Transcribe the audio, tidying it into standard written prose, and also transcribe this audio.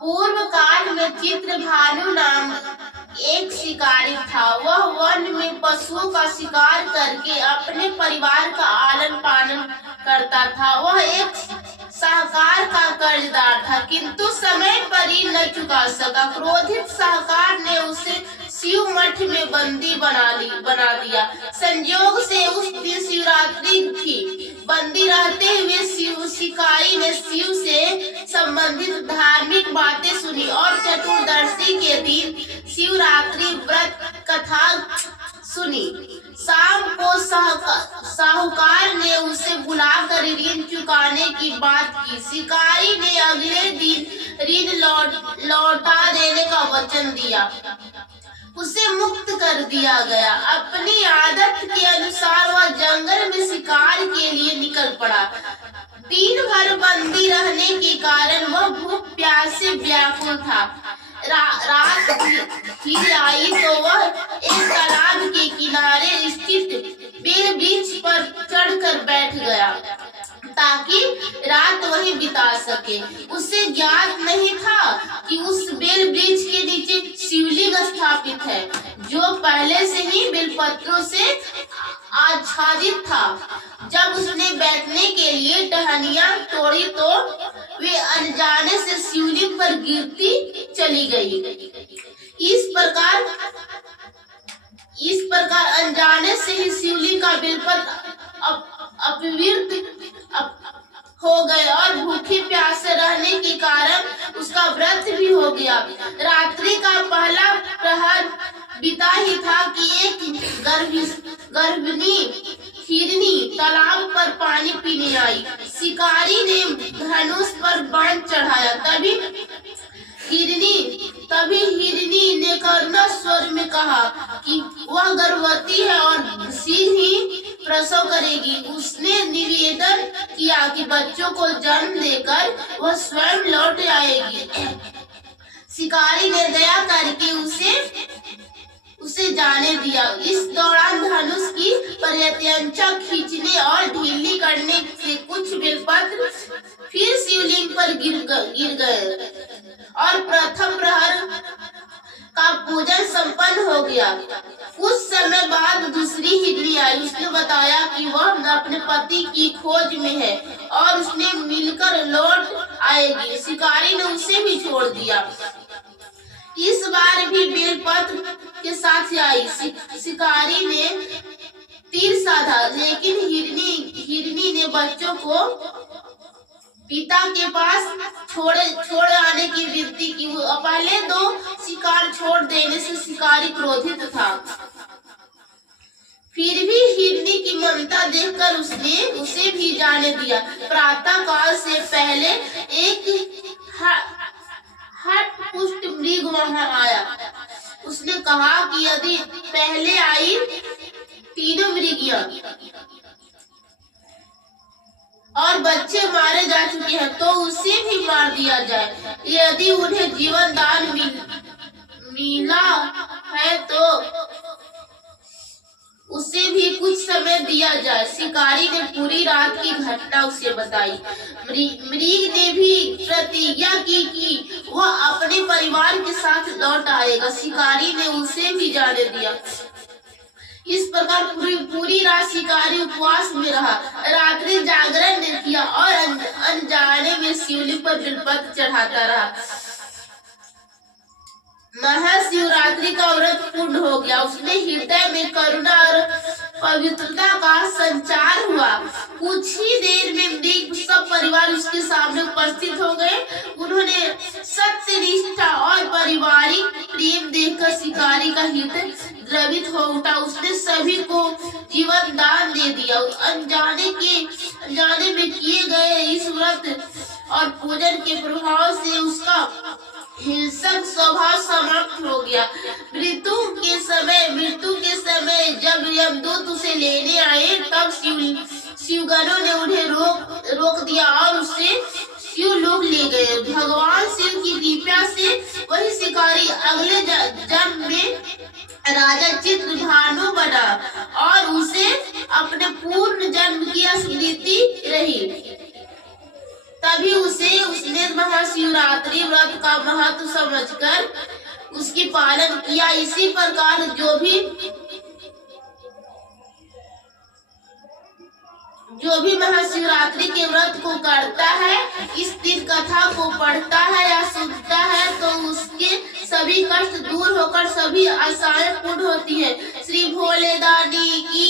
पूर्व काल में चित्रभानु नाम एक शिकारी था। वह वन में पशुओं का शिकार करके अपने परिवार का आलन पालन करता था। वह एक साहूकार का कर्जदार था, किंतु समय पर ही न चुका सका। क्रोधित साहूकार ने उसे शिव मठ में बंदी बना दिया। संयोग से उस दिन शिवरात्रि थी। बंदी रहते हुए शिकारी ने शिव से संबंधित धार्मिक बातें सुनी और चतुर्दशी के दिन शिवरात्रि व्रत कथा सुनी। शाम को साहूकार ने उसे बुलाकर ऋण चुकाने की बात की। शिकारी ने अगले दिन ऋण लौटा देने का वचन दिया। उसे मुक्त कर दिया गया। अपनी आदत के अनुसार वह जंगल में शिकार के लिए निकल पड़ा। दिन भर बंदी रहने के कारण वह भूख प्यास से व्याकुल था। रात फिर आई तो वह एक तालाब के किनारे स्थित बेल वृक्ष पर चढ़कर बैठ गया ताकि रात वहीं बिता सके। उसे ज्ञात नहीं था कि उस बेल वृक्ष के नीचे शिवलिंग स्थापित है, जो पहले से ही बेलपत्रों से आच्छादित था। जब उसने बैठने के लिए टहनियां तोड़ी तो वे अनजाने से शिवलिंग पर गिरती चली गई। इस प्रकार अनजाने से ही शिवलिंग का बेलपत्र अपवित्र हो गए और भूखे प्यासे रहने के कारण उसका व्रत भी हो गया। रात्रि का पहला प्रहर बीता ही था कि एक गर्भिणी हिरनी तालाब पर पानी पीने आई। शिकारी ने धनुष पर बाण चढ़ाया। तभी हिरनी ने करुणा स्वर में कहा कि वह गर्भवती है और शीघ्र ही प्रसव करेगी। उसने निवेदन किया कि बच्चों को जन्म देकर वह स्वयं लौट आएगी। शिकारी ने दया करके उसे जाने दिया। इस दौरान धनुष की प्रत्यंचा खींचने और ढीली करने से कुछ बेलपत्र फिर शिवलिंग पर गिर गए और प्रथम प्रहर का पूजन संपन्न हो गया। कुछ समय बाद दूसरी हिरनी आई। उसने बताया कि वह अपने पति की खोज में है और उसने मिलकर लौट आएगी। शिकारी ने उसे भी छोड़ दिया। इस बार भी बेलपत्र के साथ आई। शिकारी ने तीर साधा, लेकिन हिरनी ने बच्चों को पिता के पास छोड़ आने की विनती की। पहले दो शिकार छोड़ देने से शिकारी क्रोधित था। फिर भी हिरनी की ममता देखकर उसने उसे भी जाने दिया। प्रातः काल से पहले एक हठ पुष्ट मृग वहां आया। उसने कहा कि यदि पहले आई तीनों मृगियां और बच्चे मारे जा चुके हैं तो उसे भी मार दिया जाए। यदि उन्हें जीवन दान मिला है तो उसे भी कुछ समय दिया जाए। शिकारी ने पूरी रात की घटना उसे बताई। मृग ने भी प्रतिज्ञा की कि वह अपने परिवार के साथ लौट आएगा। शिकारी ने उसे भी जाने दिया। इस प्रकार पूरी रात शिकारी उपवास में रहा। रात्रि जागरण ने किया और अनजाने में शिवलिंग पर बेलपत्र चढ़ाता रहा। महाशिवरात्रि का व्रत पूर्ण हो गया। उसने हृदय में करुणा और पवित्रता का संचार हुआ। कुछ ही देर में मृग सब परिवार उसके सामने उपस्थित हो गए। उन्होंने सत्य निष्ठा और पारिवारिक प्रेम देखकर शिकारी का हृदय द्रवित हो उठा। उसने सभी को जीवन दान दे दिया। अनजाने में किए गए इस व्रत और पूजन के प्रभाव से उसका हिंसक स्वभाव समाप्त हो गया। मृत्यु के समय जब यमदूत उसे लेने आए तब शिवगणों ने उन्हें रोक दिया और उसे शिवलोक ले गए। भगवान शिव की कृपा से वही शिकारी अगले जन्म में राजा चित्रभानु बना और उसे अपने पूर्ण जन्म की स्मृति रही। तभी उसने महाशिवरात्रि व्रत का महत्व समझकर उसकी पालन किया। इसी प्रकार जो भी महाशिवरात्रि के व्रत को करता है, इस तीर्थ कथा को पढ़ता है या सुनता है तो उसके सभी कष्ट दूर होकर सभी आशाएं पूर्ण होती है। श्री भोले दानी की